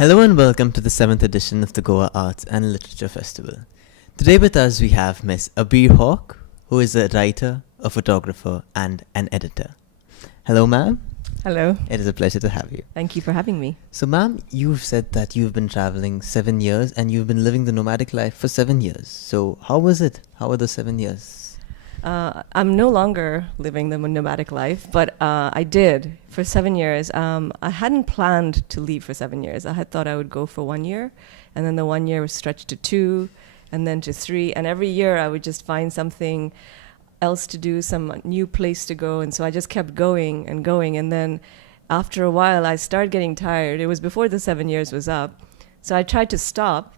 Hello and welcome to the 7th edition of the Goa Arts and Literature Festival. Today with us we have Miss Abeer Hoque, who is a writer, a photographer and an editor. Hello ma'am. Hello. It is a pleasure to have you. Thank you for having me. So ma'am, you've said that you've been traveling 7 years and you've been living the nomadic life for 7 years. So how was it? How were those 7 years? I'm no longer living the nomadic life, but I did for 7 years. I hadn't planned to leave for 7 years. I had thought I would go for 1 year, and then the 1 year was stretched to 2, and then to 3. And every year I would just find something else to do, some new place to go. And so I just kept going and going. And then after a while, I started getting tired. It was before the 7 years was up. So I tried to stop.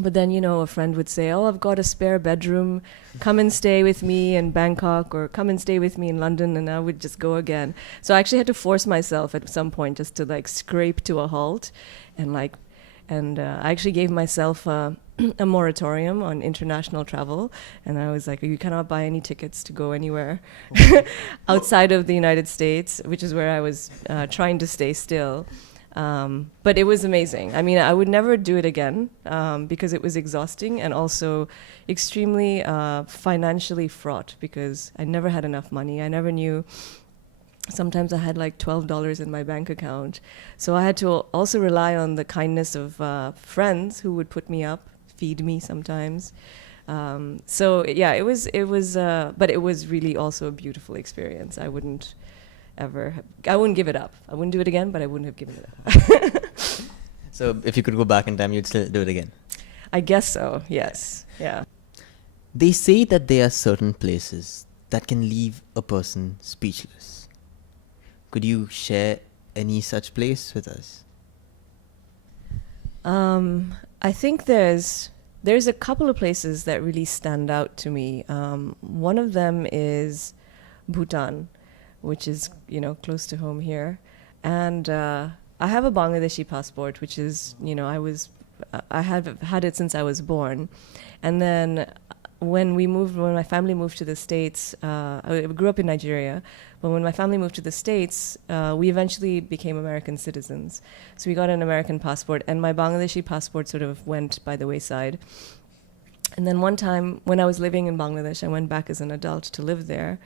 But then, a friend would say, oh, I've got a spare bedroom. Come and stay with me in Bangkok, or come and stay with me in London. And I would just go again. So I actually had to force myself at some point just to scrape to a halt. And I actually gave myself a moratorium on international travel. And I was like, you cannot buy any tickets to go anywhere outside of the United States, which is where I was trying to stay still. But it was amazing. I mean, I would never do it again because it was exhausting and also extremely financially fraught because I never had enough money. I never knew. Sometimes I had like $12 in my bank account. So I had to also rely on the kindness of friends who would put me up, feed me sometimes. So yeah, it was, but it was really also a beautiful experience. I wouldn't give it up. I wouldn't do it again, but I wouldn't have given it up. So if you could go back in time, you'd still do it again? I guess so, yes. Yeah. They say that there are certain places that can leave a person speechless. Could you share any such place with us? I think there's a couple of places that really stand out to me. One of them is Bhutan, which is, close to home here. And I have a Bangladeshi passport, which is, I have had it since I was born. And then when my family moved to the States, I grew up in Nigeria, but when my family moved to the States, we eventually became American citizens. So we got an American passport, and my Bangladeshi passport sort of went by the wayside. And then one time when I was living in Bangladesh, I went back as an adult to live there.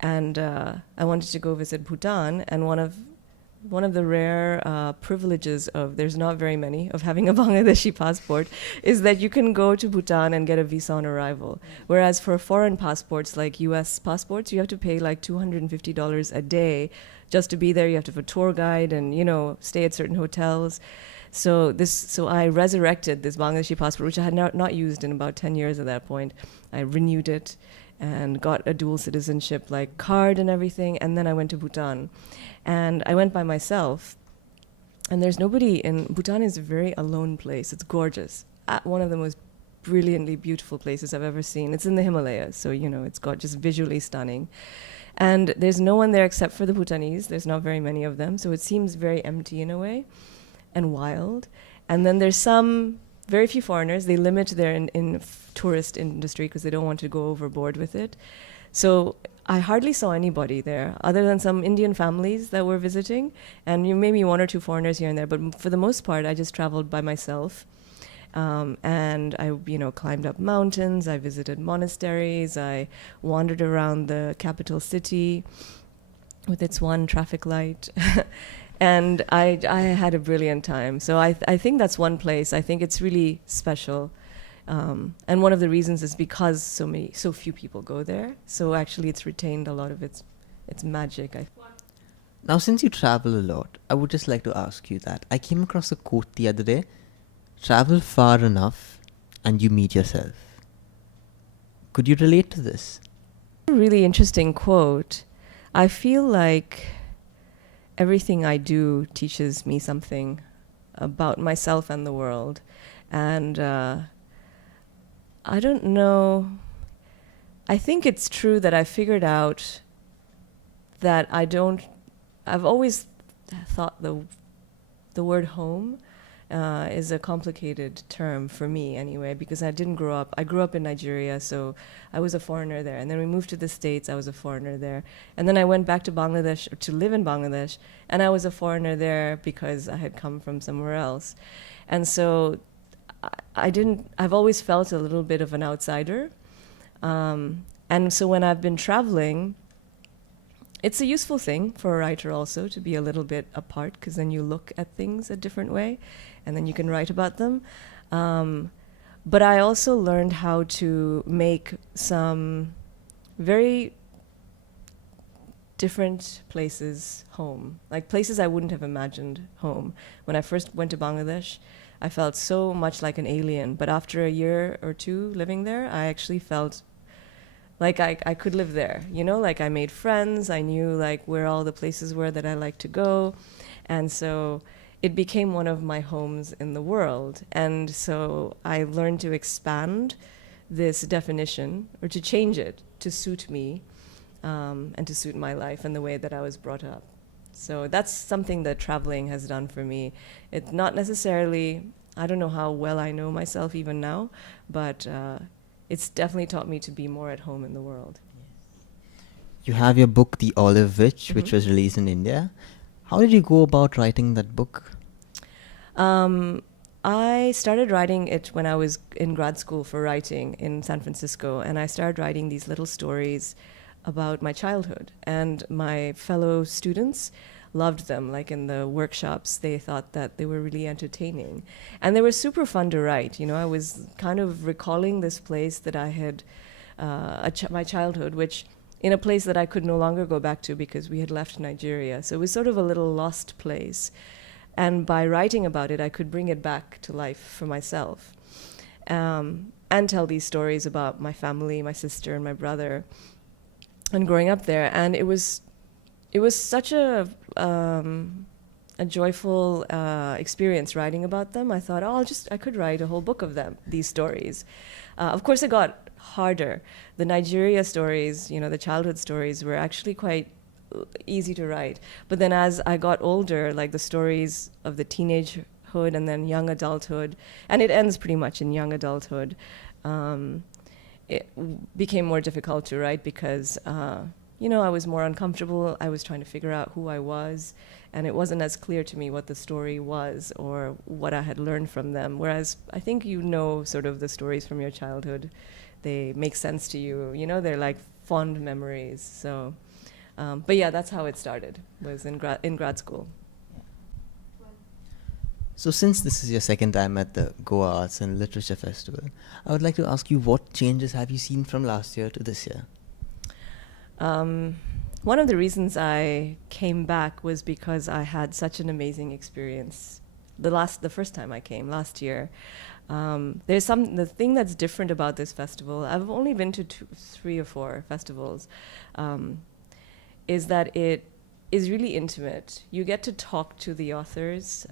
And I wanted to go visit Bhutan, and one of the rare privileges there's not very many, of having a Bangladeshi passport is that you can go to Bhutan and get a visa on arrival. Whereas for foreign passports, like US passports, you have to pay like $250 a day just to be there. You have to have a tour guide and, stay at certain hotels. So I resurrected this Bangladeshi passport, which I had not used in about 10 years at that point. I renewed it and got a dual citizenship card and everything, and then I went to Bhutan. And I went by myself, and there's nobody Bhutan is a very alone place. It's gorgeous. One of the most brilliantly beautiful places I've ever seen. It's in the Himalayas, so it's got just visually stunning. And there's no one there except for the Bhutanese. There's not very many of them, so it seems very empty in a way, and wild. And then there's very few foreigners. They limit their in tourist industry because they don't want to go overboard with it. So I hardly saw anybody there other than some Indian families that were visiting, and maybe one or two foreigners here and there. But for the most part, I just traveled by myself. And I, climbed up mountains. I visited monasteries. I wandered around the capital city with its one traffic light. And I had a brilliant time. So I think that's one place. I think it's really special. And one of the reasons is because so few people go there. So actually it's retained a lot of its magic. Now, since you travel a lot, I would just like to ask you that. I came across a quote the other day: travel far enough and you meet yourself. Could you relate to this? A really interesting quote. I feel like everything I do teaches me something about myself and the world. And I don't know. I think it's true that I figured out that I've always thought the word home is a complicated term for me anyway, because I grew up in Nigeria, so I was a foreigner there. And then we moved to the States, I was a foreigner there. And then I went back to Bangladesh to live in Bangladesh, and I was a foreigner there because I had come from somewhere else. And so I've always felt a little bit of an outsider. And so when I've been traveling, it's a useful thing for a writer also to be a little bit apart, because then you look at things a different way and then you can write about them. But I also learned how to make some very different places home, like places I wouldn't have imagined home. When I first went to Bangladesh, I felt so much like an alien. But after a year or two living there, I actually felt like I could live there, you know, like I made friends, I knew like where all the places were that I like to go. And so it became one of my homes in the world. And so I learned to expand this definition, or to change it to suit me, and to suit my life and the way that I was brought up. So that's something that traveling has done for me. It's not necessarily, I don't know how well I know myself even now, but it's definitely taught me to be more at home in the world. You have your book, The Olive Witch, which was released in India. How did you go about writing that book? I started writing it when I was in grad school for writing in San Francisco, and I started writing these little stories about my childhood. And my fellow students loved them. Like in the workshops, they thought that they were really entertaining. And they were super fun to write. You know, I was kind of recalling this place that I had, my childhood, which in a place that I could no longer go back to because we had left Nigeria. So it was sort of a little lost place. And by writing about it, I could bring it back to life for myself, and tell these stories about my family, my sister and my brother, and growing up there. And it was such a joyful experience writing about them. I thought, I could write a whole book of them, these stories. Of course, it got harder. The Nigeria stories, you know, the childhood stories were actually quite easy to write. But then as I got older, like the stories of the teenagehood and then young adulthood, and it ends pretty much in young adulthood, it became more difficult to write because, you know, I was more uncomfortable. I was trying to figure out who I was, and it wasn't as clear to me what the story was or what I had learned from them. Whereas I think you know sort of the stories from your childhood. They make sense to you. You know, they're like fond memories. So, but yeah, that's how it started, was in grad school. So since this is your second time at the Goa Arts and Literature Festival, I would like to ask you, what changes have you seen from last year to this year? One of the reasons I came back was because I had such an amazing experience the first time I came last year. The thing that's different about this festival, I've only been to 3 or 4 festivals, is that it is really intimate. You get to talk to the authors,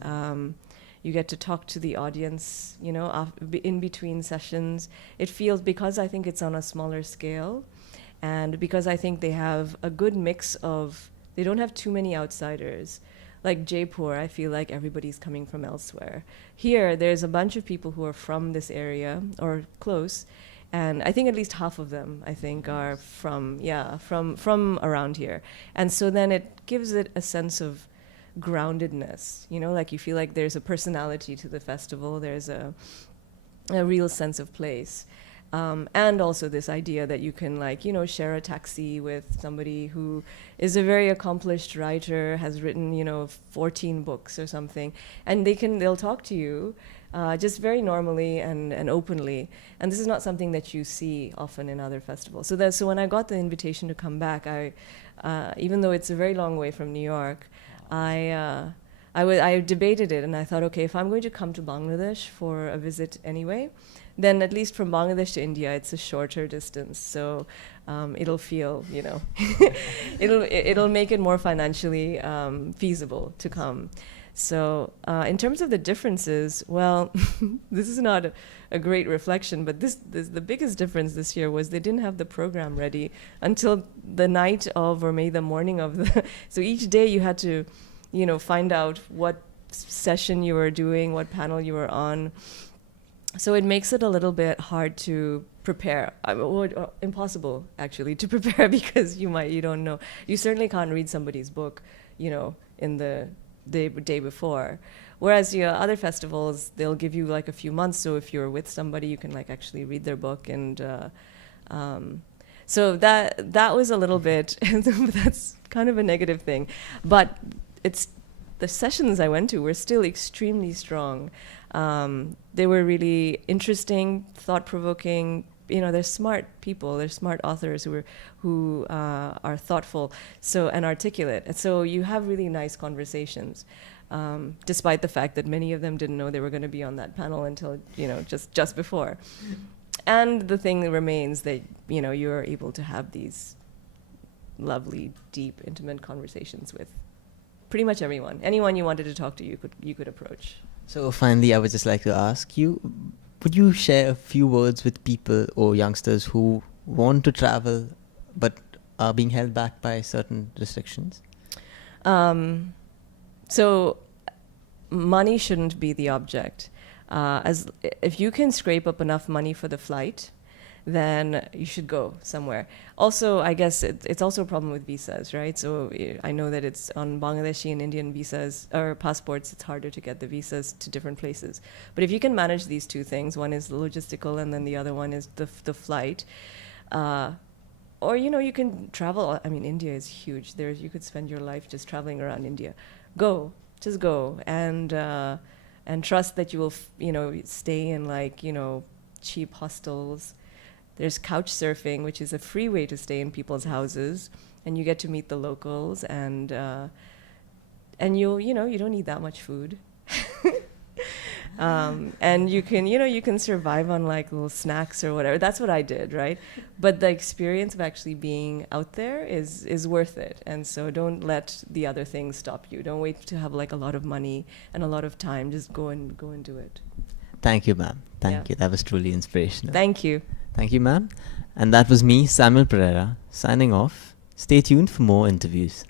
you get to talk to the audience, you know, in between sessions. It feels, because I think it's on a smaller scale, and because I think they have a good mix of, they don't have too many outsiders. Like Jaipur, I feel like everybody's coming from elsewhere. Here, there's a bunch of people who are from this area, or close, and I think at least half of them, I think, are from around here. And so then it gives it a sense of groundedness, you know, like you feel like there's a personality to the festival, there's a real sense of place. And also this idea that you can, like, you know, share a taxi with somebody who is a very accomplished writer, has written, you know, 14 books or something, and they'll talk to you just very normally and openly. And this is not something that you see often in other festivals. So when I got the invitation to come back, even though it's a very long way from New York, I debated it, and I thought, okay, if I'm going to come to Bangladesh for a visit anyway, then at least from Bangladesh to India, it's a shorter distance. So it'll feel, you know, it'll make it more financially feasible to come. So in terms of the differences, well, this is not a great reflection, but the biggest difference this year was they didn't have the program ready until the night of, or maybe the morning of the. So each day you had to, you know, find out what session you were doing, what panel you were on. So it makes it a little bit hard to prepare. Impossible, actually, to prepare because you don't know. You certainly can't read somebody's book, in the day before. Whereas other festivals, they'll give you like a few months. So if you're with somebody, you can like actually read their book. And so that was a little bit, that's kind of a negative thing. But the sessions I went to were still extremely strong. They were really interesting, thought-provoking. They're smart people. They're smart authors who are thoughtful and articulate. And so you have really nice conversations, despite the fact that many of them didn't know they were going to be on that panel until just before. And the thing that remains that you're able to have these lovely, deep, intimate conversations with pretty much anyone you wanted to talk to. You could approach. So finally, I would just like to ask you, would you share a few words with people or youngsters who want to travel but are being held back by certain restrictions? So money shouldn't be the object. If you can scrape up enough money for the flight, then you should go somewhere. Also, I guess it's also a problem with visas, right? So I know that it's on Bangladeshi and Indian visas or passports, it's harder to get the visas to different places. But if you can manage these two things, one is logistical and then the other one is the flight, or you can travel. I mean, India is huge. You could spend your life just traveling around India. Just go and trust that you will stay in cheap hostels. There's couch surfing, which is a free way to stay in people's houses, and you get to meet the locals, and you don't need that much food, and you can survive on like little snacks or whatever. That's what I did, right? But the experience of actually being out there is worth it, and so don't let the other things stop you. Don't wait to have like a lot of money and a lot of time. Just go and do it. Thank you, ma'am. Thank you. That was truly inspirational. Thank you. Thank you, ma'am. And that was me, Samuel Pereira, signing off. Stay tuned for more interviews.